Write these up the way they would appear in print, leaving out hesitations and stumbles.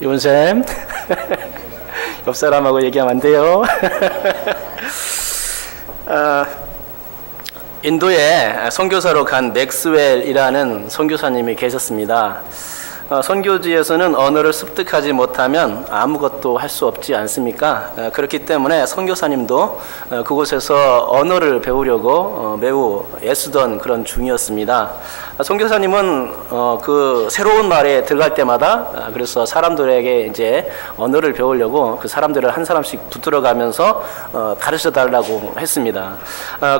요원쌤 옆 사람하고 얘기하면 안 돼요. 인도에 선교사로 간 맥스웰이라는 선교사님이 계셨습니다. 선교지에서는 언어를 습득하지 못하면 아무것도 할 수 없지 않습니까? 그렇기 때문에 선교사님도 그곳에서 언어를 배우려고 매우 애쓰던 그런 중이었습니다. 선교사님은 그 새로운 말에 들어갈 때마다 그래서 사람들에게 이제 언어를 배우려고 그 사람들을 한 사람씩 붙들어가면서 가르쳐 달라고 했습니다.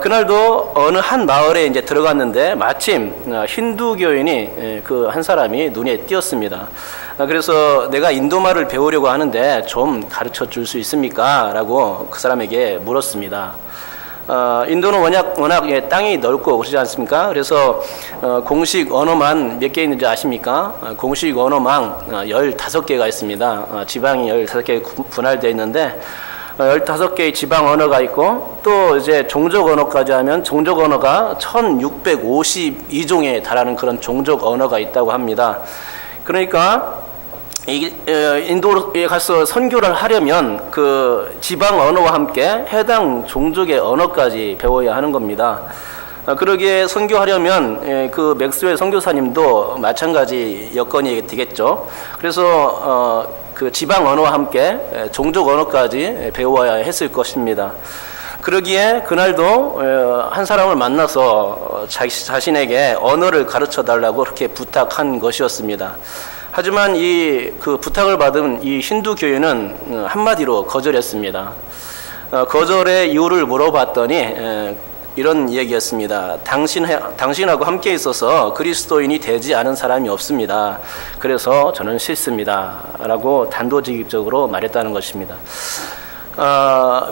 그날도 어느 한 마을에 이제 들어갔는데 마침 힌두교인이 그 한 사람이 눈에 띄었습니다. 그래서 내가 인도말을 배우려고 하는데 좀 가르쳐 줄 수 있습니까? 라고 그 사람에게 물었습니다. 인도는 워낙 땅이 넓고 그러지 않습니까? 그래서 공식 언어만 몇 개 있는지 아십니까? 공식 언어망 15개가 있습니다. 지방이 15개 분할되어 있는데 15개의 지방 언어가 있고 또 이제 종족 언어까지 하면 종족 언어가 1652종에 달하는 그런 종족 언어가 있다고 합니다. 그러니까 인도에 가서 선교를 하려면 그 지방 언어와 함께 해당 종족의 언어까지 배워야 하는 겁니다. 그러기에 선교하려면 그 맥스웰 선교사님도 마찬가지 여건이 되겠죠. 그래서 그 지방 언어와 함께 종족 언어까지 배워야 했을 것입니다. 그러기에 그날도 한 사람을 만나서 자신에게 언어를 가르쳐 달라고 그렇게 부탁한 것이었습니다. 하지만 그 부탁을 받은 이 힌두 교인은 한마디로 거절했습니다. 거절의 이유를 물어봤더니 이런 얘기였습니다. 당신하고 함께 있어서 그리스도인이 되지 않은 사람이 없습니다. 그래서 저는 싫습니다. 라고 단도직입적으로 말했다는 것입니다.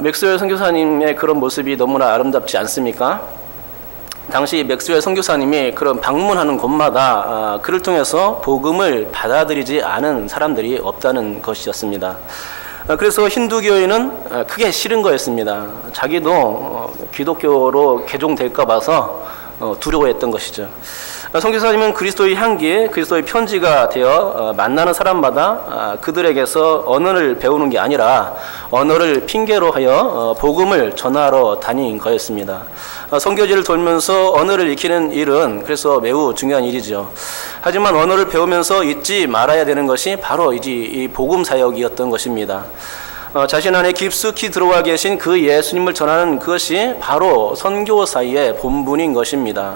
맥스웰 선교사님의 그런 모습이 너무나 아름답지 않습니까? 당시 맥스웰 선교사님이 그런 방문하는 곳마다 그를 통해서 복음을 받아들이지 않은 사람들이 없다는 것이었습니다. 그래서 힌두교인은 크게 싫은 거였습니다. 자기도 기독교로 개종될까 봐서 두려워했던 것이죠. 선교사님은 그리스도의 향기, 그리스도의 편지가 되어 만나는 사람마다 그들에게서 언어를 배우는 게 아니라 언어를 핑계로 하여 복음을 전하러 다닌 거였습니다. 선교지를 돌면서 언어를 익히는 일은 그래서 매우 중요한 일이죠. 하지만 언어를 배우면서 잊지 말아야 되는 것이 바로 이 복음 사역이었던 것입니다. 자신 안에 깊숙이 들어와 계신 그 예수님을 전하는 그것이 바로 선교사의 본분인 것입니다.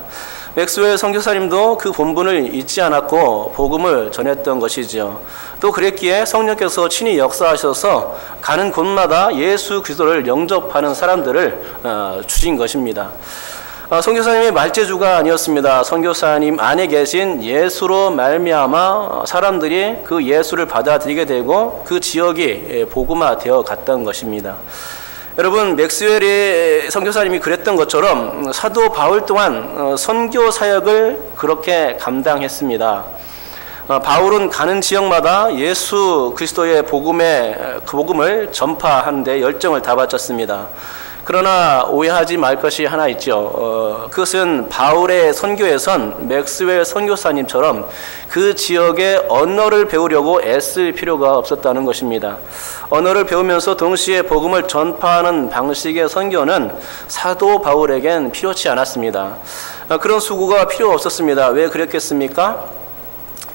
맥스웰 선교사님도 그 본분을 잊지 않았고 복음을 전했던 것이죠. 또 그랬기에 성령께서 친히 역사하셔서 가는 곳마다 예수 그리스도를 영접하는 사람들을 주신 것입니다. 선교사님의 말재주가 아니었습니다. 선교사님 안에 계신 예수로 말미암아 사람들이 그 예수를 받아들이게 되고 그 지역이 복음화되어 갔던 것입니다. 여러분, 맥스웰의 선교사님이 그랬던 것처럼 사도 바울 또한 선교 사역을 그렇게 감당했습니다. 바울은 가는 지역마다 예수 그리스도의 복음을 전파하는 데 열정을 다 바쳤습니다. 그러나 오해하지 말 것이 하나 있죠. 그것은 바울의 선교에선 맥스웰 선교사님처럼 그 지역의 언어를 배우려고 애쓸 필요가 없었다는 것입니다. 언어를 배우면서 동시에 복음을 전파하는 방식의 선교는 사도 바울에겐 필요치 않았습니다. 그런 수고가 필요 없었습니다. 왜 그랬겠습니까?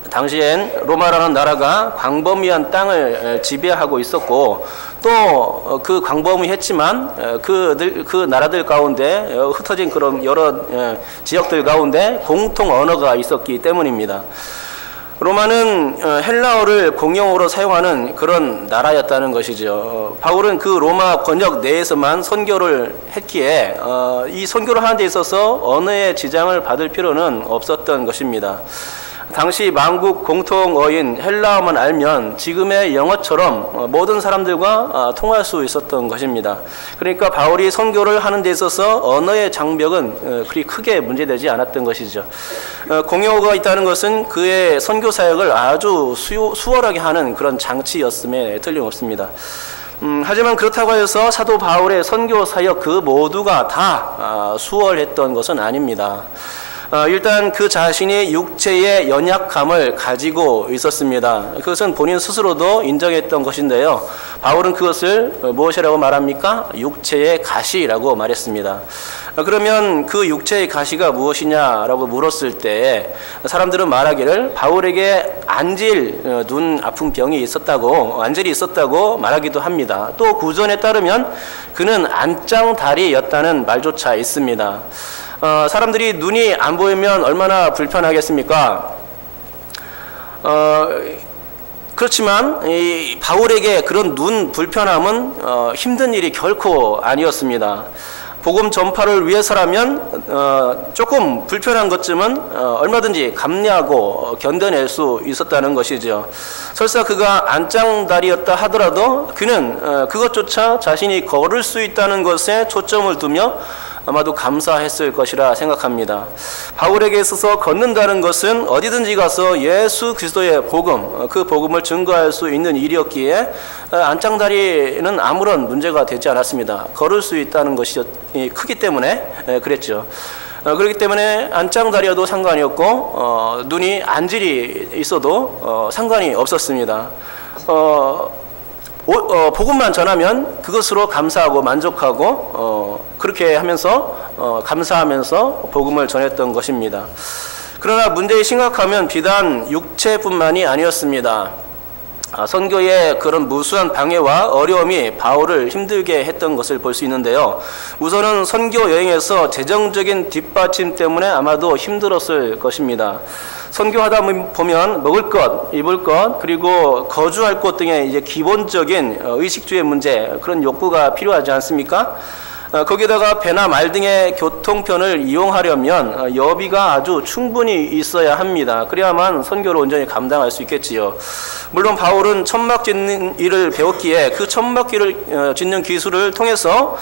당시엔 로마라는 나라가 광범위한 땅을 지배하고 있었고 또 그 광범위했지만 그 나라들 가운데 흩어진 그런 여러 지역들 가운데 공통 언어가 있었기 때문입니다. 로마는 헬라어를 공용어로 사용하는 그런 나라였다는 것이죠. 바울은 그 로마 권역 내에서만 선교를 했기에 이 선교를 하는 데 있어서 언어의 지장을 받을 필요는 없었던 것입니다. 당시 만국 공통어인 헬라어만 알면 지금의 영어처럼 모든 사람들과 통할 수 있었던 것입니다. 그러니까 바울이 선교를 하는 데 있어서 언어의 장벽은 그리 크게 문제되지 않았던 것이죠. 공용어가 있다는 것은 그의 선교 사역을 아주 수월하게 하는 그런 장치였음에 틀림없습니다. 하지만 그렇다고 해서 사도 바울의 선교 사역 그 모두가 다 수월했던 것은 아닙니다. 일단 그 자신이 육체의 연약함을 가지고 있었습니다. 그것은 본인 스스로도 인정했던 것인데요. 바울은 그것을 무엇이라고 말합니까? 육체의 가시라고 말했습니다. 그러면 그 육체의 가시가 무엇이냐라고 물었을 때 사람들은 말하기를 바울에게 안질 눈 아픈 병이 있었다고, 안질이 있었다고 말하기도 합니다. 또 구전에 따르면 그는 안짱다리였다는 말조차 있습니다. 사람들이 눈이 안 보이면 얼마나 불편하겠습니까? 그렇지만 이 바울에게 그런 눈 불편함은 힘든 일이 결코 아니었습니다. 복음 전파를 위해서라면 조금 불편한 것쯤은 얼마든지 감내하고 견뎌낼 수 있었다는 것이죠. 설사 그가 안짱다리였다 하더라도 그는 그것조차 자신이 걸을 수 있다는 것에 초점을 두며 아마도 감사했을 것이라 생각합니다. 바울에게 있어서 걷는다는 것은 어디든지 가서 예수 그리스도의 복음, 그 복음을 증거할 수 있는 일이었기에 안짱다리는 아무런 문제가 되지 않았습니다. 걸을 수 있다는 것이 크기 때문에 그랬죠. 그렇기 때문에 안짱다리여도 상관이 없고 눈이 안질이 있어도 상관이 없었습니다. 복음만 전하면 그것으로 감사하고 만족하고 그렇게 하면서 감사하면서 복음을 전했던 것입니다. 그러나 문제의 심각하면 비단 육체뿐만이 아니었습니다. 선교의 그런 무수한 방해와 어려움이 바울을 힘들게 했던 것을 볼 수 있는데요. 우선은 선교 여행에서 재정적인 뒷받침 때문에 아마도 힘들었을 것입니다. 선교하다 보면 먹을 것, 입을 것, 그리고 거주할 곳 등의 이제 기본적인 의식주의 문제, 그런 욕구가 필요하지 않습니까? 거기다가 배나 말 등의 교통편을 이용하려면 여비가 아주 충분히 있어야 합니다. 그래야만 선교를 온전히 감당할 수 있겠지요. 물론 바울은 천막 짓는 일을 배웠기에 그 천막기를 짓는 기술을 통해서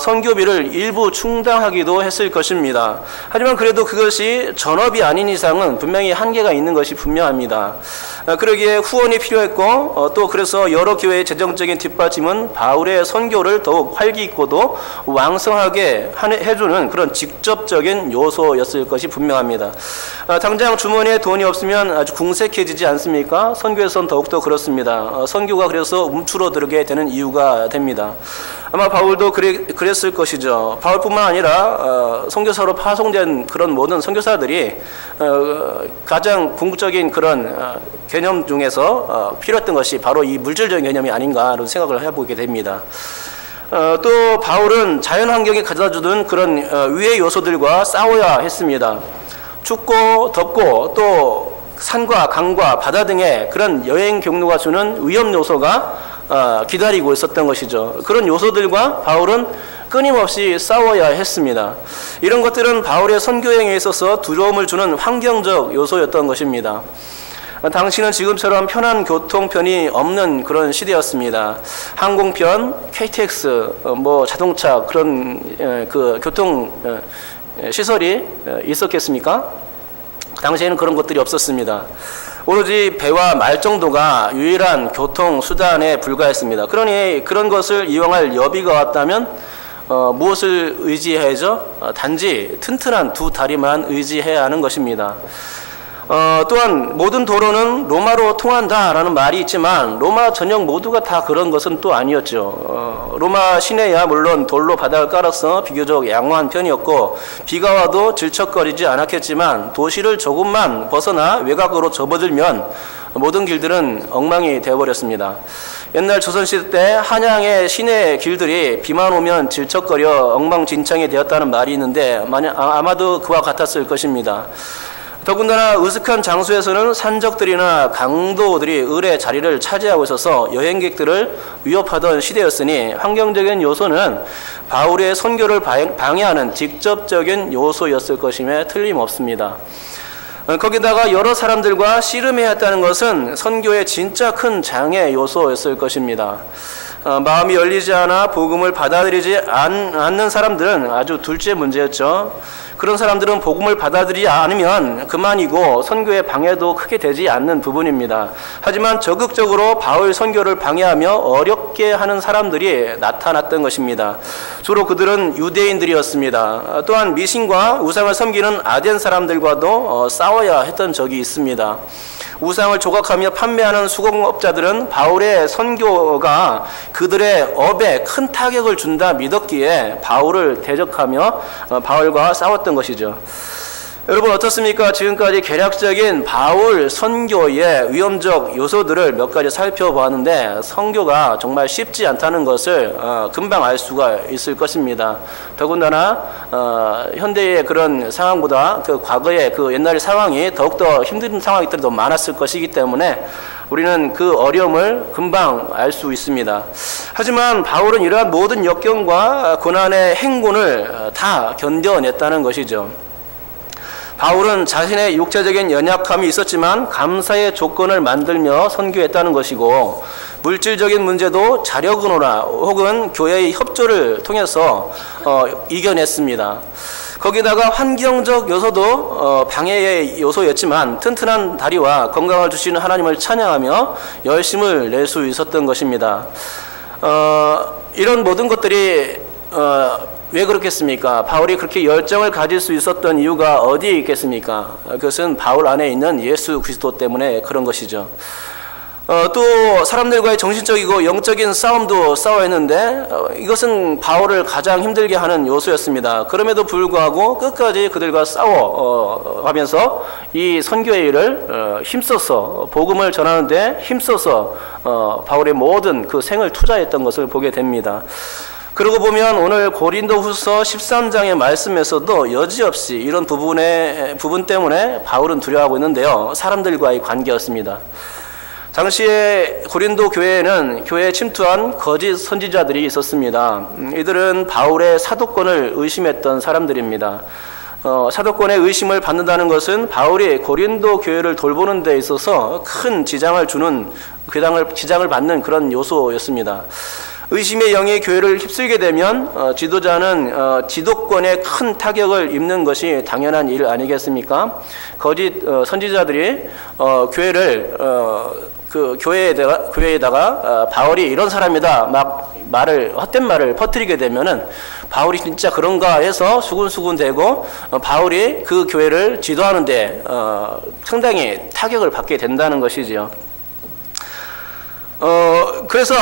선교비를 일부 충당하기도 했을 것입니다. 하지만 그래도 그것이 전업이 아닌 이상은 분명히 한계가 있는 것이 분명합니다. 그러기에 후원이 필요했고 또 그래서 여러 교회의 재정적인 뒷받침은 바울의 선교를 더욱 활기 있고도 왕성하게 해주는 그런 직접적인 요소였을 것이 분명합니다. 당장 주머니에 돈이 없으면 아주 궁색해지지 않습니까? 선교에선 더욱더 그렇습니다. 선교가 그래서 움츠러들게 되는 이유가 됩니다. 아마 바울도 그랬을 것이죠. 바울뿐만 아니라 선교사로 파송된 그런 모든 선교사들이 가장 궁극적인 그런 개념 중에서 필요했던 것이 바로 이 물질적인 개념이 아닌가 이런 생각을 해보게 됩니다. 또 바울은 자연환경이 가져다주는 그런 위의 요소들과 싸워야 했습니다. 춥고 덥고 또 산과 강과 바다 등의 그런 여행 경로가 주는 위험 요소가 기다리고 있었던 것이죠. 그런 요소들과 바울은 끊임없이 싸워야 했습니다. 이런 것들은 바울의 선교행에 있어서 두려움을 주는 환경적 요소였던 것입니다. 당시는 지금처럼 편한 교통편이 없는 그런 시대였습니다. 항공편, KTX, 자동차 그런 그 교통 시설이 있었겠습니까? 당시에는 그런 것들이 없었습니다. 오로지 배와 말 정도가 유일한 교통 수단에 불과했습니다. 그러니 그런 것을 이용할 여비가 왔다면 무엇을 의지해야죠? 단지 튼튼한 두 다리만 의지해야 하는 것입니다. 또한 모든 도로는 로마로 통한다라는 말이 있지만 로마 전역 모두가 다 그런 것은 또 아니었죠. 로마 시내야 물론 돌로 바닥을 깔아서 비교적 양호한 편이었고 비가 와도 질척거리지 않았겠지만 도시를 조금만 벗어나 외곽으로 접어들면 모든 길들은 엉망이 되어버렸습니다. 옛날 조선시대 때 한양의 시내 길들이 비만 오면 질척거려 엉망진창이 되었다는 말이 있는데 아마도 그와 같았을 것입니다. 더군다나 으슥한 장소에서는 산적들이나 강도들이 을의 자리를 차지하고 있어서 여행객들을 위협하던 시대였으니 환경적인 요소는 바울의 선교를 방해하는 직접적인 요소였을 것임에 틀림없습니다. 거기다가 여러 사람들과 씨름해야 했다는 것은 선교의 진짜 큰 장애 요소였을 것입니다. 마음이 열리지 않아 복음을 받아들이지 않는 사람들은 아주 둘째 문제였죠. 그런 사람들은 복음을 받아들이지 않으면 그만이고 선교의 방해도 크게 되지 않는 부분입니다. 하지만 적극적으로 바울 선교를 방해하며 어렵게 하는 사람들이 나타났던 것입니다. 주로 그들은 유대인들이었습니다. 또한 미신과 우상을 섬기는 아덴 사람들과도 싸워야 했던 적이 있습니다. 우상을 조각하며 판매하는 수공업자들은 바울의 선교가 그들의 업에 큰 타격을 준다 믿었기에 바울을 대적하며 바울과 싸웠던 것이죠. 여러분 어떻습니까? 지금까지 개략적인 바울 선교의 위험적 요소들을 몇 가지 살펴보았는데 선교가 정말 쉽지 않다는 것을 금방 알 수가 있을 것입니다. 더군다나 현대의 그런 상황보다 그 과거의 그 옛날의 상황이 더욱더 힘든 상황들이 더 많았을 것이기 때문에 우리는 그 어려움을 금방 알 수 있습니다. 하지만 바울은 이러한 모든 역경과 고난의 행군을 다 견뎌냈다는 것이죠. 바울은 자신의 육체적인 연약함이 있었지만 감사의 조건을 만들며 선교했다는 것이고 물질적인 문제도 자력으로나 혹은 교회의 협조를 통해서 이겨냈습니다. 거기다가 환경적 요소도 방해의 요소였지만 튼튼한 다리와 건강을 주시는 하나님을 찬양하며 열심을 낼 수 있었던 것입니다. 이런 모든 것들이 왜 그렇겠습니까? 바울이 그렇게 열정을 가질 수 있었던 이유가 어디에 있겠습니까? 그것은 바울 안에 있는 예수 그리스도 때문에 그런 것이죠. 또 사람들과의 정신적이고 영적인 싸움도 싸워했는데 이것은 바울을 가장 힘들게 하는 요소였습니다. 그럼에도 불구하고 끝까지 그들과 싸워가면서 이 선교의 일을 힘써서 복음을 전하는데 힘써서 바울의 모든 그 생을 투자했던 것을 보게 됩니다. 그러고 보면 오늘 고린도후서 13장의 말씀에서도 여지없이 이런 부분 때문에 바울은 두려워하고 있는데요. 사람들과의 관계였습니다. 당시에 고린도 교회에는 교회에 침투한 거짓 선지자들이 있었습니다. 이들은 바울의 사도권을 의심했던 사람들입니다. 사도권의 의심을 받는다는 것은 바울이 고린도 교회를 돌보는 데 있어서 큰 지장을 받는 그런 요소였습니다. 의심의 영이 교회를 휩쓸게 되면 지도자는 지도권에 큰 타격을 입는 것이 당연한 일 아니겠습니까? 거짓 선지자들이 교회를 그 교회에다가 바울이 이런 사람이다 막 헛된 말을 퍼뜨리게 되면은 바울이 진짜 그런가 해서 수군수군대고 바울이 그 교회를 지도하는데 상당히 타격을 받게 된다는 것이지요. 그래서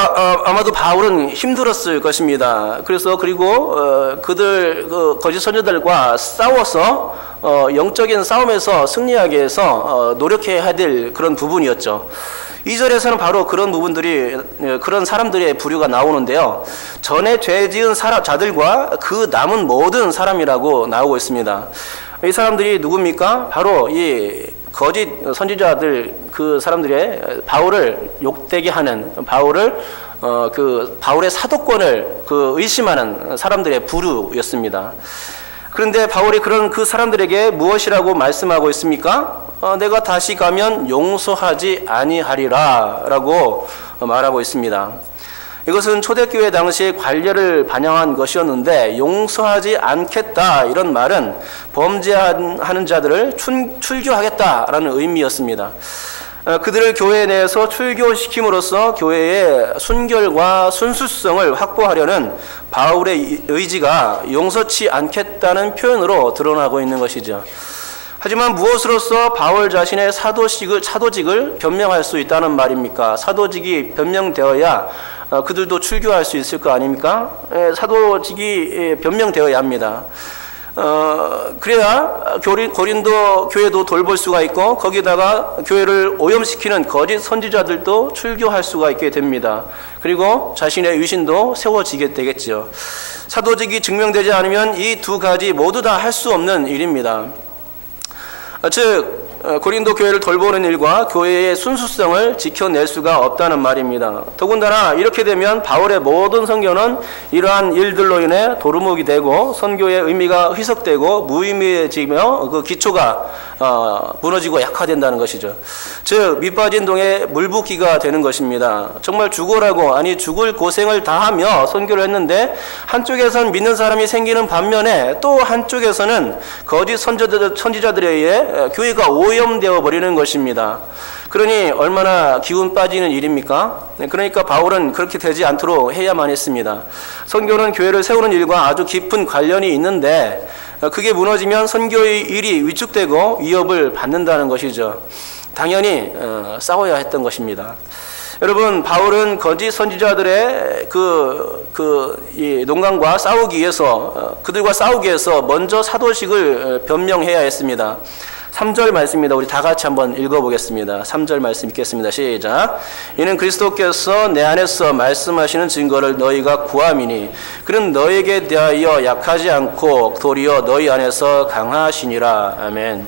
아마도 바울은 힘들었을 것입니다. 그리고 그들 거짓 선지자들과 싸워서 영적인 싸움에서 승리하기 위해서 노력해야 될 그런 부분이었죠. 2절에서는 바로 그런 부분들이 그런 사람들의 부류가 나오는데요. 전에 죄 지은 자들과 그 남은 모든 사람이라고 나오고 있습니다. 이 사람들이 누굽니까? 바로 이 거짓 선지자들 그 사람들의 바울을 욕되게 하는 바울의 사도권을 의심하는 사람들의 부류였습니다. 그런데 바울이 그 사람들에게 무엇이라고 말씀하고 있습니까? 내가 다시 가면 용서하지 아니하리라 라고 말하고 있습니다. 이것은 초대교회 당시의 관례를 반영한 것이었는데 용서하지 않겠다 이런 말은 범죄하는 자들을 출교하겠다라는 의미였습니다. 그들을 교회 내에서 출교시킴으로써 교회의 순결과 순수성을 확보하려는 바울의 의지가 용서치 않겠다는 표현으로 드러나고 있는 것이죠. 하지만 무엇으로서 바울 자신의 사도직을 변명할 수 있다는 말입니까? 사도직이 변명되어야 그들도 출교할 수 있을 거 아닙니까? 사도직이 변명되어야 합니다. 그래야 고린도 교회도 돌볼 수가 있고 거기다가 교회를 오염시키는 거짓 선지자들도 출교할 수가 있게 됩니다. 그리고 자신의 위신도 세워지게 되겠죠. 사도직이 증명되지 않으면 이 두 가지 모두 다 할 수 없는 일입니다. 즉 고린도 교회를 돌보는 일과 교회의 순수성을 지켜낼 수가 없다는 말입니다. 더군다나 이렇게 되면 바울의 모든 선교는 이러한 일들로 인해 도루묵이 되고 선교의 의미가 희석되고 무의미해지며 그 기초가 무너지고 약화된다는 것이죠. 즉 밑빠진 동에 물붓기가 되는 것입니다. 정말 죽으라고 아니 죽을 고생을 다하며 선교를 했는데 한쪽에선 믿는 사람이 생기는 반면에 또 한쪽에서는 거짓 선지자들에 의해 교회가 오염되어 버리는 것입니다. 그러니 얼마나 기운 빠지는 일입니까? 그러니까 바울은 그렇게 되지 않도록 해야만 했습니다. 선교는 교회를 세우는 일과 아주 깊은 관련이 있는데 그게 무너지면 선교의 일이 위축되고 위협을 받는다는 것이죠. 당연히 싸워야 했던 것입니다. 여러분, 바울은 거짓 선지자들의 이 농간과 싸우기 위해서 그들과 싸우기 위해서 먼저 사도식을 변명해야 했습니다. 3절 말씀입니다. 우리 다 같이 한번 읽어보겠습니다. 3절 말씀 읽겠습니다. 시작. 이는 그리스도께서 내 안에서 말씀하시는 증거를 너희가 구함이니 그는 너희에게 대하여 약하지 않고 도리어 너희 안에서 강하시니라. 아멘.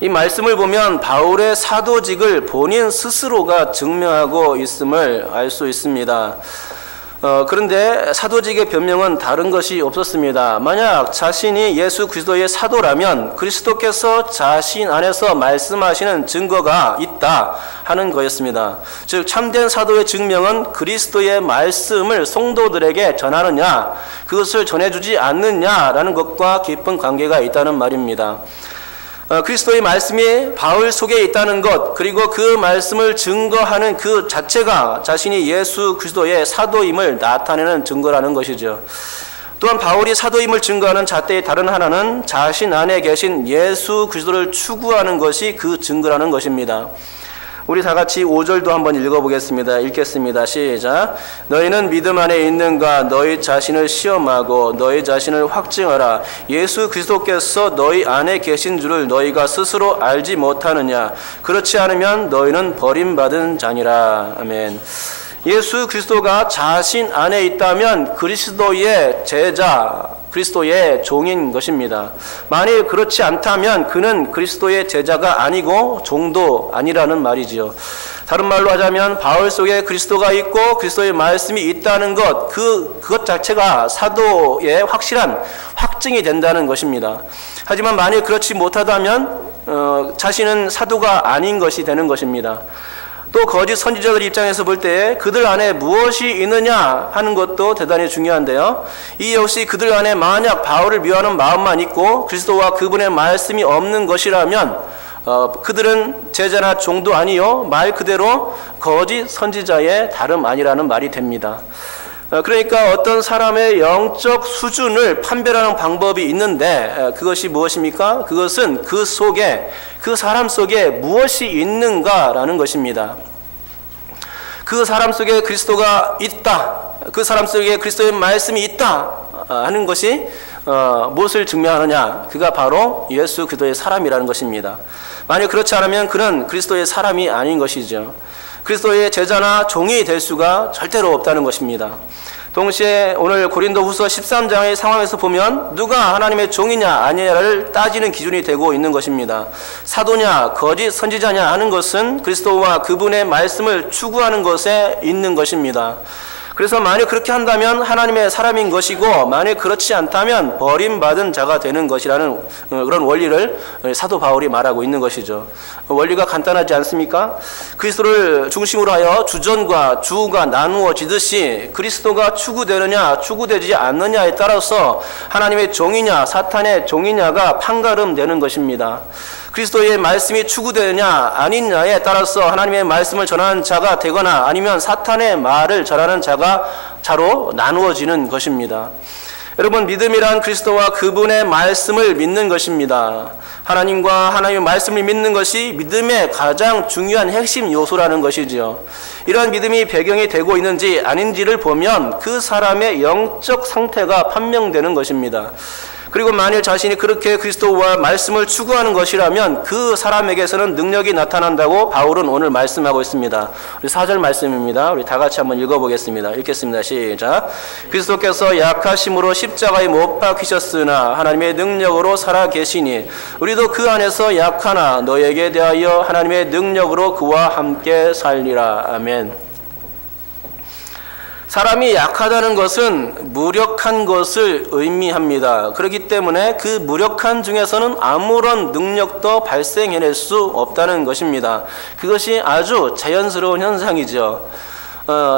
이 말씀을 보면 바울의 사도직을 본인 스스로가 증명하고 있음을 알 수 있습니다. 그런데 사도직의 변명은 다른 것이 없었습니다. 만약 자신이 예수 그리스도의 사도라면 그리스도께서 자신 안에서 말씀하시는 증거가 있다 하는 거였습니다. 즉 참된 사도의 증명은 그리스도의 말씀을 성도들에게 전하느냐 그것을 전해주지 않느냐라는 것과 깊은 관계가 있다는 말입니다. 그리스도의 말씀이 바울 속에 있다는 것 그리고 그 말씀을 증거하는 그 자체가 자신이 예수 그리스도의 사도임을 나타내는 증거라는 것이죠. 또한 바울이 사도임을 증거하는 잣대의 다른 하나는 자신 안에 계신 예수 그리스도를 추구하는 것이 그 증거라는 것입니다. 우리 다 같이 5절도 한번 읽어보겠습니다. 읽겠습니다. 시작. 너희는 믿음 안에 있는가 너희 자신을 시험하고 너희 자신을 확증하라. 예수 그리스도께서 너희 안에 계신 줄을 너희가 스스로 알지 못하느냐. 그렇지 않으면 너희는 버림받은 자니라. 아멘. 예수 그리스도가 자신 안에 있다면 그리스도의 제자, 그리스도의 종인 것입니다. 만일 그렇지 않다면 그는 그리스도의 제자가 아니고 종도 아니라는 말이지요. 다른 말로 하자면 바울 속에 그리스도가 있고 그리스도의 말씀이 있다는 것, 그것 자체가 사도의 확실한 확증이 된다는 것입니다. 하지만 만일 그렇지 못하다면 자신은 사도가 아닌 것이 되는 것입니다. 또 거짓 선지자들 입장에서 볼 때 그들 안에 무엇이 있느냐 하는 것도 대단히 중요한데요. 이 역시 그들 안에 만약 바울을 미워하는 마음만 있고 그리스도와 그분의 말씀이 없는 것이라면 그들은 제자나 종도 아니요 말 그대로 거짓 선지자의 다름 아니라는 말이 됩니다. 그러니까 어떤 사람의 영적 수준을 판별하는 방법이 있는데 그것이 무엇입니까? 그것은 그 사람 속에 무엇이 있는가라는 것입니다. 그 사람 속에 그리스도가 있다. 그 사람 속에 그리스도의 말씀이 있다 하는 것이 무엇을 증명하느냐? 그가 바로 예수 그리스도의 사람이라는 것입니다. 만약 그렇지 않으면 그는 그리스도의 사람이 아닌 것이죠. 그리스도의 제자나 종이 될 수가 절대로 없다는 것입니다. 동시에 오늘 고린도후서 13장의 상황에서 보면 누가 하나님의 종이냐 아니냐를 따지는 기준이 되고 있는 것입니다. 사도냐 거짓 선지자냐 하는 것은 그리스도와 그분의 말씀을 추구하는 것에 있는 것입니다. 그래서 만약 그렇게 한다면 하나님의 사람인 것이고 만약 그렇지 않다면 버림받은 자가 되는 것이라는 그런 원리를 사도 바울이 말하고 있는 것이죠. 원리가 간단하지 않습니까? 그리스도를 중심으로 하여 주전과 주가 나누어지듯이 그리스도가 추구되느냐 추구되지 않느냐에 따라서 하나님의 종이냐 사탄의 종이냐가 판가름되는 것입니다. 그리스도의 말씀이 추구되느냐 아니냐에 따라서 하나님의 말씀을 전하는 자가 되거나 아니면 사탄의 말을 전하는 자로 나누어지는 것입니다. 여러분 믿음이란 그리스도와 그분의 말씀을 믿는 것입니다. 하나님과 하나님의 말씀을 믿는 것이 믿음의 가장 중요한 핵심 요소라는 것이지요. 이러한 믿음이 배경이 되고 있는지 아닌지를 보면 그 사람의 영적 상태가 판명되는 것입니다. 그리고 만일 자신이 그렇게 그리스도와 말씀을 추구하는 것이라면 그 사람에게서는 능력이 나타난다고 바울은 오늘 말씀하고 있습니다. 우리 4절 말씀입니다. 우리 다 같이 한번 읽어보겠습니다. 읽겠습니다. 시작. 그리스도께서 약하심으로 십자가에 못 박히셨으나 하나님의 능력으로 살아계시니 우리도 그 안에서 약하나 너에게 대하여 하나님의 능력으로 그와 함께 살리라. 아멘. 사람이 약하다는 것은 무력한 것을 의미합니다. 그렇기 때문에 그 무력한 중에서는 아무런 능력도 발생해낼 수 없다는 것입니다. 그것이 아주 자연스러운 현상이죠.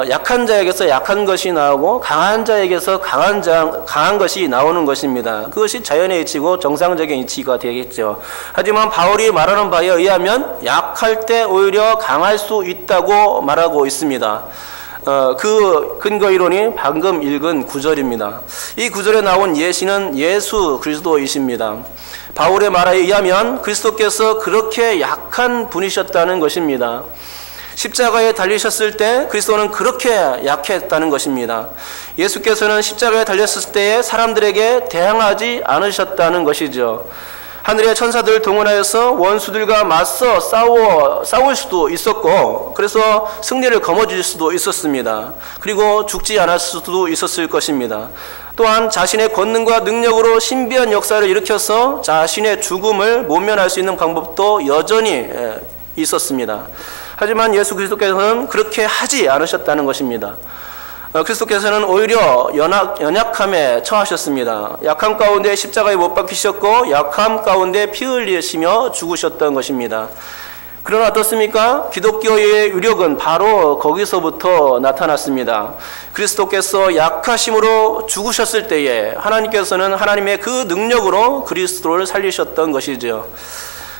약한 자에게서 약한 것이 나오고 강한 자에게서 강한 것이 나오는 것입니다. 그것이 자연의 이치고 정상적인 이치가 되겠죠. 하지만 바울이 말하는 바에 의하면 약할 때 오히려 강할 수 있다고 말하고 있습니다. 그 근거 이론이 방금 읽은 구절입니다. 이 구절에 나온 예시는 예수 그리스도이십니다. 바울의 말에 의하면 그리스도께서 그렇게 약한 분이셨다는 것입니다. 십자가에 달리셨을 때 그리스도는 그렇게 약했다는 것입니다. 예수께서는 십자가에 달렸을 때에 사람들에게 대항하지 않으셨다는 것이죠. 하늘의 천사들을 동원하여서 원수들과 맞서 싸울 수도 있었고, 그래서 승리를 거머쥘 수도 있었습니다. 그리고 죽지 않았을 수도 있었을 것입니다. 또한 자신의 권능과 능력으로 신비한 역사를 일으켜서 자신의 죽음을 모면할 수 있는 방법도 여전히 있었습니다. 하지만 예수 그리스도께서는 그렇게 하지 않으셨다는 것입니다. 그리스도께서는 오히려 연약함에 처하셨습니다. 약함 가운데 십자가에 못 박히셨고 약함 가운데 피 흘리시며 죽으셨던 것입니다. 그러나 어떻습니까? 기독교의 위력은 바로 거기서부터 나타났습니다. 그리스도께서 약하심으로 죽으셨을 때에 하나님께서는 하나님의 그 능력으로 그리스도를 살리셨던 것이죠.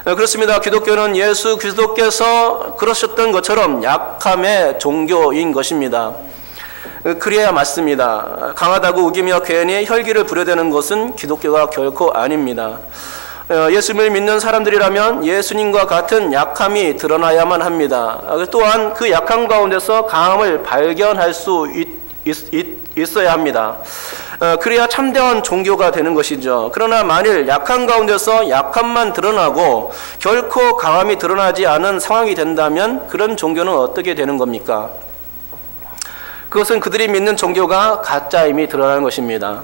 그렇습니다. 기독교는 예수 그리스도께서 그러셨던 것처럼 약함의 종교인 것입니다. 그래야 맞습니다. 강하다고 우기며 괜히 혈기를 부려대는 것은 기독교가 결코 아닙니다. 예수님을 믿는 사람들이라면 예수님과 같은 약함이 드러나야만 합니다. 또한 그 약함 가운데서 강함을 발견할 수 있어야 합니다. 그래야 참된 종교가 되는 것이죠. 그러나 만일 약한 가운데서 약함만 드러나고 결코 강함이 드러나지 않은 상황이 된다면 그런 종교는 어떻게 되는 겁니까? 그것은 그들이 믿는 종교가 가짜임이 드러나는 것입니다.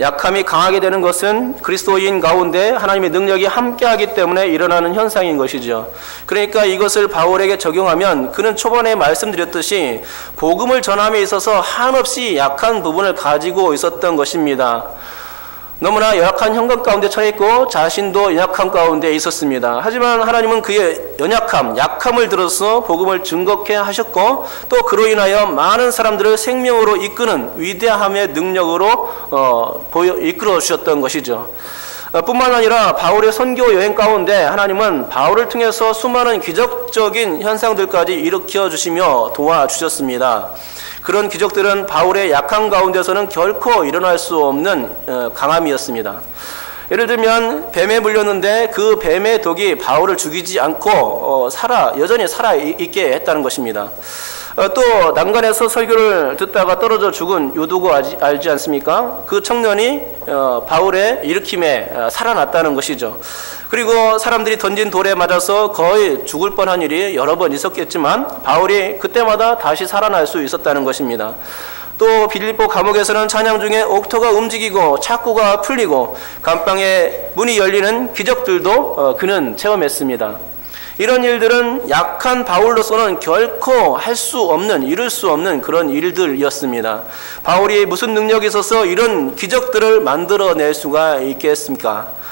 약함이 강하게 되는 것은 그리스도인 가운데 하나님의 능력이 함께하기 때문에 일어나는 현상인 것이죠. 그러니까 이것을 바울에게 적용하면 그는 초반에 말씀드렸듯이 복음을 전함에 있어서 한없이 약한 부분을 가지고 있었던 것입니다. 너무나 열악한 형편 가운데 처해 있고 자신도 연약함 가운데 있었습니다. 하지만 하나님은 그의 약함을 들어서 복음을 증거케 하셨고 또 그로 인하여 많은 사람들을 생명으로 이끄는 위대함의 능력으로 이끌어 주셨던 것이죠. 뿐만 아니라 바울의 선교 여행 가운데 하나님은 바울을 통해서 수많은 기적적인 현상들까지 일으켜 주시며 도와주셨습니다. 그런 기적들은 바울의 약한 가운데서는 결코 일어날 수 없는 강함이었습니다. 예를 들면 뱀에 물렸는데 그 뱀의 독이 바울을 죽이지 않고 여전히 살아있게 했다는 것입니다. 또 난간에서 설교를 듣다가 떨어져 죽은 유두고 알지 않습니까? 그 청년이 바울의 일으킴에 살아났다는 것이죠. 그리고 사람들이 던진 돌에 맞아서 거의 죽을 뻔한 일이 여러 번 있었겠지만 바울이 그때마다 다시 살아날 수 있었다는 것입니다. 또 빌립보 감옥에서는 찬양 중에 옥토가 움직이고 착고가 풀리고 감방의 문이 열리는 기적들도 그는 체험했습니다. 이런 일들은 약한 바울로서는 결코 할 수 없는, 이룰 수 없는 그런 일들이었습니다. 바울이 무슨 능력이 있어서 이런 기적들을 만들어낼 수가 있겠습니까?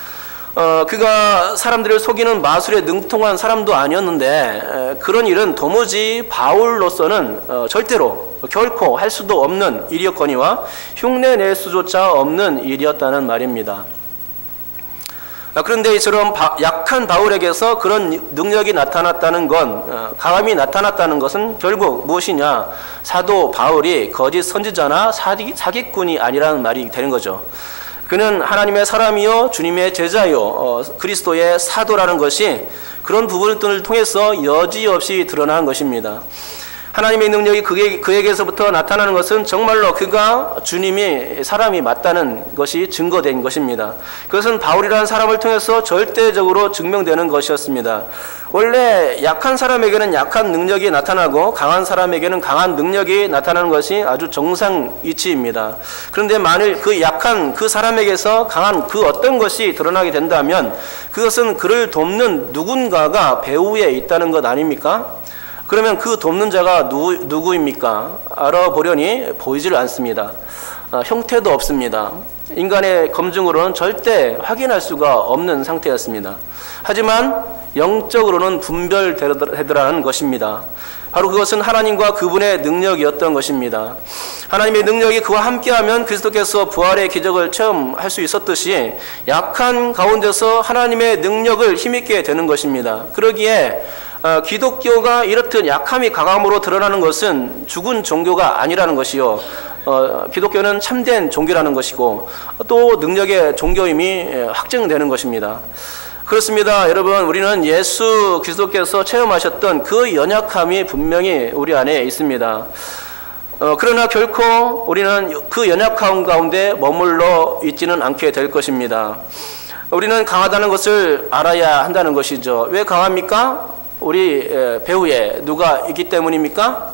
그가 사람들을 속이는 마술에 능통한 사람도 아니었는데 그런 일은 도무지 바울로서는 절대로 결코 할 수도 없는 일이었거니와 흉내낼 수조차 없는 일이었다는 말입니다. 그런데 이처럼 약한 바울에게서 그런 능력이 나타났다는 건, 강함이 나타났다는 것은 결국 무엇이냐? 사도 바울이 거짓 선지자나 사기꾼이 아니라는 말이 되는 거죠. 그는 하나님의 사람이요 주님의 제자요 그리스도의 사도라는 것이 그런 부분들을 통해서 여지없이 드러난 것입니다. 하나님의 능력이 그에게서부터 나타나는 것은 정말로 그가 주님이 사람이 맞다는 것이 증거된 것입니다. 그것은 바울이라는 사람을 통해서 절대적으로 증명되는 것이었습니다. 원래 약한 사람에게는 약한 능력이 나타나고 강한 사람에게는 강한 능력이 나타나는 것이 아주 정상 이치입니다. 그런데 만일 그 약한 그 사람에게서 강한 그 어떤 것이 드러나게 된다면 그것은 그를 돕는 누군가가 배후에 있다는 것 아닙니까? 그러면 그 돕는 자가 누구입니까? 알아보려니 보이질 않습니다. 형태도 없습니다. 인간의 검증으로는 절대 확인할 수가 없는 상태였습니다. 하지만 영적으로는 분별되더라는 것입니다. 바로 그것은 하나님과 그분의 능력이었던 것입니다. 하나님의 능력이 그와 함께하면 그리스도께서 부활의 기적을 체험할 수 있었듯이 약한 가운데서 하나님의 능력을 힘있게 되는 것입니다. 그러기에 기독교가 이렇듯 약함이 강함으로 드러나는 것은 죽은 종교가 아니라는 것이요. 기독교는 참된 종교라는 것이고 또 능력의 종교임이 확증되는 것입니다. 그렇습니다. 여러분, 우리는 예수 그리스도께서 체험하셨던 그 연약함이 분명히 우리 안에 있습니다. 그러나 결코 우리는 그 연약함 가운데 머물러 있지는 않게 될 것입니다. 우리는 강하다는 것을 알아야 한다는 것이죠. 왜 강합니까? 우리 배후에 누가 있기 때문입니까?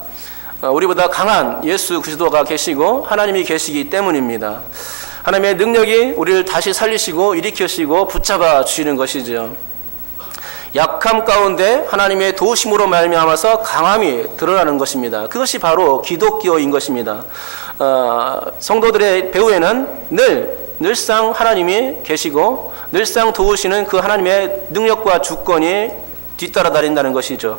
우리보다 강한 예수 그리스도가 계시고 하나님이 계시기 때문입니다. 하나님의 능력이 우리를 다시 살리시고 일으키시고 붙잡아 주시는 것이죠. 약함 가운데 하나님의 도우심으로 말미암아서 강함이 드러나는 것입니다. 그것이 바로 기독교인 것입니다. 성도들의 배후에는 늘상 하나님이 계시고 늘상 도우시는 그 하나님의 능력과 주권이 뒤따라다닌다는 것이죠.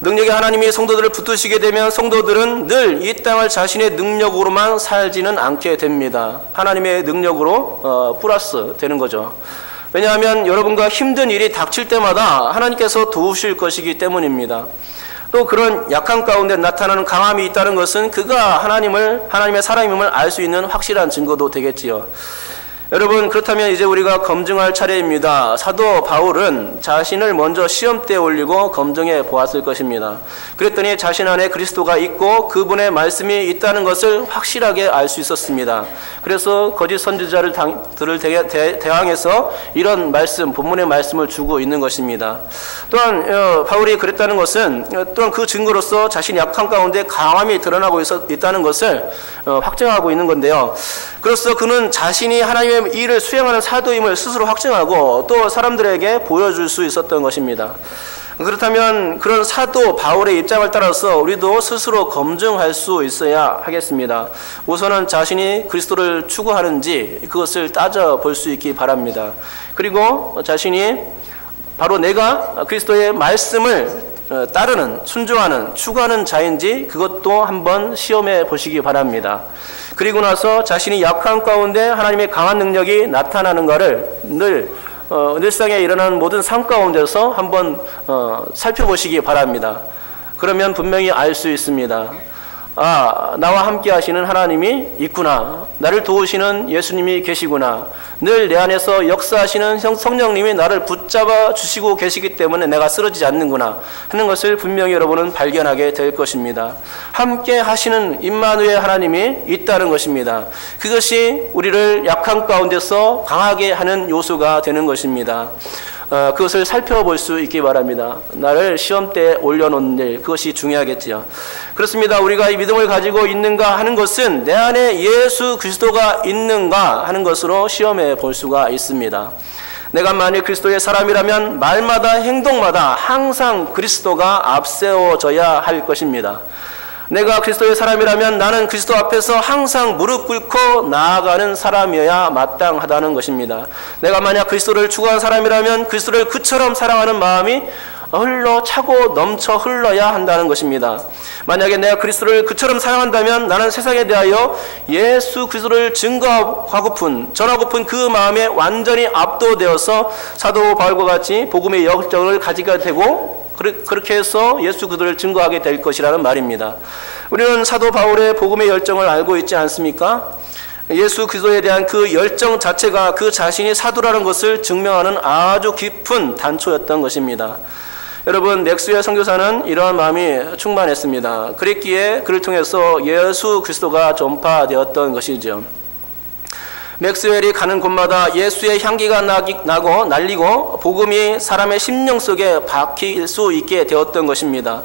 능력의 하나님이 성도들을 붙드시게 되면 성도들은 늘 이 땅을 자신의 능력으로만 살지는 않게 됩니다. 하나님의 능력으로 플러스 되는 거죠. 왜냐하면 여러분과 힘든 일이 닥칠 때마다 하나님께서 도우실 것이기 때문입니다. 또 그런 약한 가운데 나타나는 강함이 있다는 것은 그가 하나님의 사람임을 알 수 있는 확실한 증거도 되겠지요. 여러분, 그렇다면 이제 우리가 검증할 차례입니다. 사도 바울은 자신을 먼저 시험대에 올리고 검증해 보았을 것입니다. 그랬더니 자신 안에 그리스도가 있고 그분의 말씀이 있다는 것을 확실하게 알 수 있었습니다. 그래서 거짓 선지자들을 대항해서 이런 본문의 말씀을 주고 있는 것입니다. 또한 바울이 그랬다는 것은 또한 그 증거로서 자신이 약한 가운데 강함이 드러나고 있다는 것을 확증하고 있는 건데요. 그래서 그는 자신이 하나님의 일을 수행하는 사도임을 스스로 확증하고 또 사람들에게 보여줄 수 있었던 것입니다. 그렇다면 그런 사도 바울의 입장을 따라서 우리도 스스로 검증할 수 있어야 하겠습니다. 우선은 자신이 그리스도를 추구하는지 그것을 따져볼 수 있기 바랍니다. 그리고 자신이 바로 내가 그리스도의 말씀을 따르는, 순종하는, 추구하는 자인지 그것도 한번 시험해 보시기 바랍니다. 그리고 나서 자신이 약한 가운데 하나님의 강한 능력이 나타나는 것을 일상에 일어나는 모든 삶 가운데서 한번 살펴보시기 바랍니다. 그러면 분명히 알 수 있습니다. 나와 함께 하시는 하나님이 있구나. 나를 도우시는 예수님이 계시구나. 늘 내 안에서 역사하시는 성령님이 나를 붙잡아 주시고 계시기 때문에 내가 쓰러지지 않는구나 하는 것을 분명히 여러분은 발견하게 될 것입니다. 함께 하시는 임마누엘 하나님이 있다는 것입니다. 그것이 우리를 약한 가운데서 강하게 하는 요소가 되는 것입니다. 그것을 살펴볼 수 있기 바랍니다. 나를 시험대에 올려놓는 일, 그것이 중요하겠지요. 그렇습니다. 우리가 이 믿음을 가지고 있는가 하는 것은 내 안에 예수 그리스도가 있는가 하는 것으로 시험해 볼 수가 있습니다. 내가 만일 그리스도의 사람이라면 말마다 행동마다 항상 그리스도가 앞세워져야 할 것입니다. 내가 그리스도의 사람이라면 나는 그리스도 앞에서 항상 무릎 꿇고 나아가는 사람이어야 마땅하다는 것입니다. 내가 만약 그리스도를 추구하는 사람이라면 그리스도를 그처럼 사랑하는 마음이 차고 넘쳐 흘러야 한다는 것입니다. 만약에 내가 그리스도를 그처럼 사랑한다면 나는 세상에 대하여 예수 그리스도를 증거하고픈, 전하고픈 그 마음에 완전히 압도되어서 사도 바울과 같이 복음의 열정을 가지게 되고 그렇게 해서 예수 그리스도를 증거하게 될 것이라는 말입니다. 우리는 사도 바울의 복음의 열정을 알고 있지 않습니까? 예수 그리스도에 대한 그 열정 자체가 그 자신이 사도라는 것을 증명하는 아주 깊은 단초였던 것입니다. 여러분, 맥스웰 선교사는 이러한 마음이 충만했습니다. 그랬기에 그를 통해서 예수 그리스도가 전파되었던 것이죠. 맥스웰이 가는 곳마다 예수의 향기가 나고 날리고 복음이 사람의 심령 속에 박힐 수 있게 되었던 것입니다.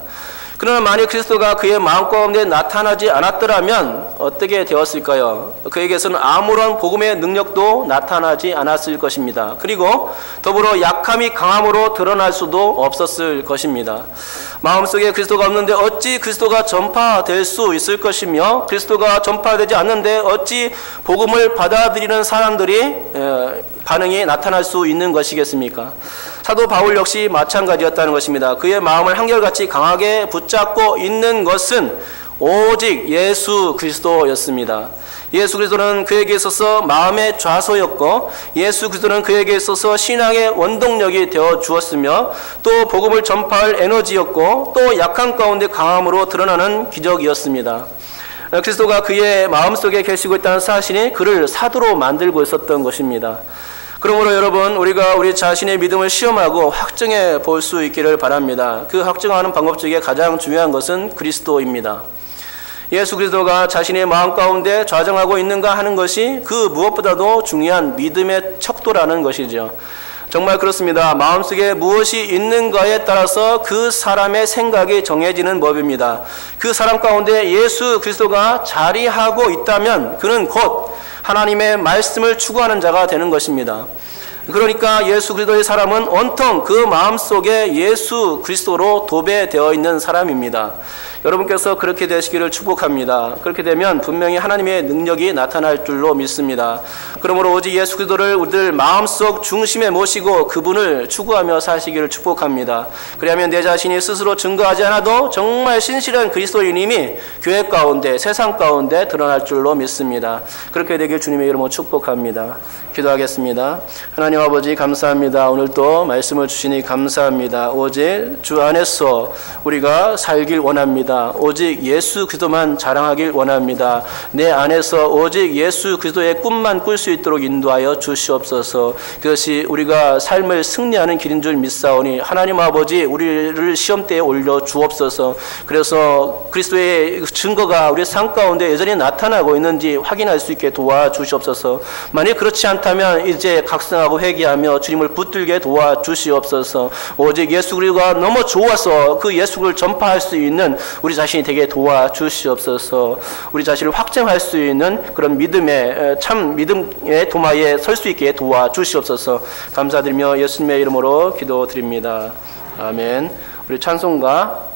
그러나 만약 그리스도가 그의 마음 가운데 나타나지 않았더라면 어떻게 되었을까요? 그에게서는 아무런 복음의 능력도 나타나지 않았을 것입니다. 그리고 더불어 약함이 강함으로 드러날 수도 없었을 것입니다. 마음속에 그리스도가 없는데 어찌 그리스도가 전파될 수 있을 것이며, 그리스도가 전파되지 않는데 어찌 복음을 받아들이는 사람들이 반응이 나타날 수 있는 것이겠습니까? 사도 바울 역시 마찬가지였다는 것입니다. 그의 마음을 한결같이 강하게 붙잡고 있는 것은 오직 예수 그리스도였습니다. 예수 그리스도는 그에게 있어서 마음의 좌소였고, 예수 그리스도는 그에게 있어서 신앙의 원동력이 되어 주었으며, 또 복음을 전파할 에너지였고, 또 약한 가운데 강함으로 드러나는 기적이었습니다. 그리스도가 그의 마음속에 계시고 있다는 사실이 그를 사도로 만들고 있었던 것입니다. 그러므로 여러분, 우리가 우리 자신의 믿음을 시험하고 확증해 볼 수 있기를 바랍니다. 그 확증하는 방법 중에 가장 중요한 것은 그리스도입니다. 예수 그리스도가 자신의 마음 가운데 좌정하고 있는가 하는 것이 그 무엇보다도 중요한 믿음의 척도라는 것이죠. 정말 그렇습니다. 마음속에 무엇이 있는가에 따라서 그 사람의 생각이 정해지는 법입니다. 그 사람 가운데 예수 그리스도가 자리하고 있다면 그는 곧 하나님의 말씀을 추구하는 자가 되는 것입니다. 그러니까 예수 그리스도의 사람은 온통 그 마음속에 예수 그리스도로 도배되어 있는 사람입니다. 여러분께서 그렇게 되시기를 축복합니다. 그렇게 되면 분명히 하나님의 능력이 나타날 줄로 믿습니다. 그러므로 오직 예수 그리스도를 우리들 마음속 중심에 모시고 그분을 추구하며 사시기를 축복합니다. 그리하면 내 자신이 스스로 증거하지 않아도 정말 신실한 그리스도인임이 교회 가운데, 세상 가운데 드러날 줄로 믿습니다. 그렇게 되길 주님의 이름으로 축복합니다. 기도하겠습니다. 하나님 아버지, 감사합니다. 오늘도 말씀을 주시니 감사합니다. 오직 주 안에서 우리가 살길 원합니다. 오직 예수 그리스도만 자랑하길 원합니다. 내 안에서 오직 예수 그리스도의 꿈만 꿀 수 있도록 인도하여 주시옵소서. 그것이 우리가 삶을 승리하는 길인 줄 믿사오니 하나님 아버지, 우리를 시험대에 올려 주옵소서. 그래서 그리스도의 증거가 우리 삶 가운데 여전히 나타나고 있는지 확인할 수 있게 도와주시옵소서. 만약 그렇지 않다면 이제 각성하고 회개하며 주님을 붙들게 도와주시옵소서. 오직 예수 그리스도가 너무 좋아서 그 예수를 전파할 수 있는 우리 자신이 되게 도와주시옵소서. 우리 자신을 확증할 수 있는 그런 믿음의, 참 믿음의 도마에 설 수 있게 도와주시옵소서. 감사드리며 예수님의 이름으로 기도드립니다. 아멘. 우리 찬송가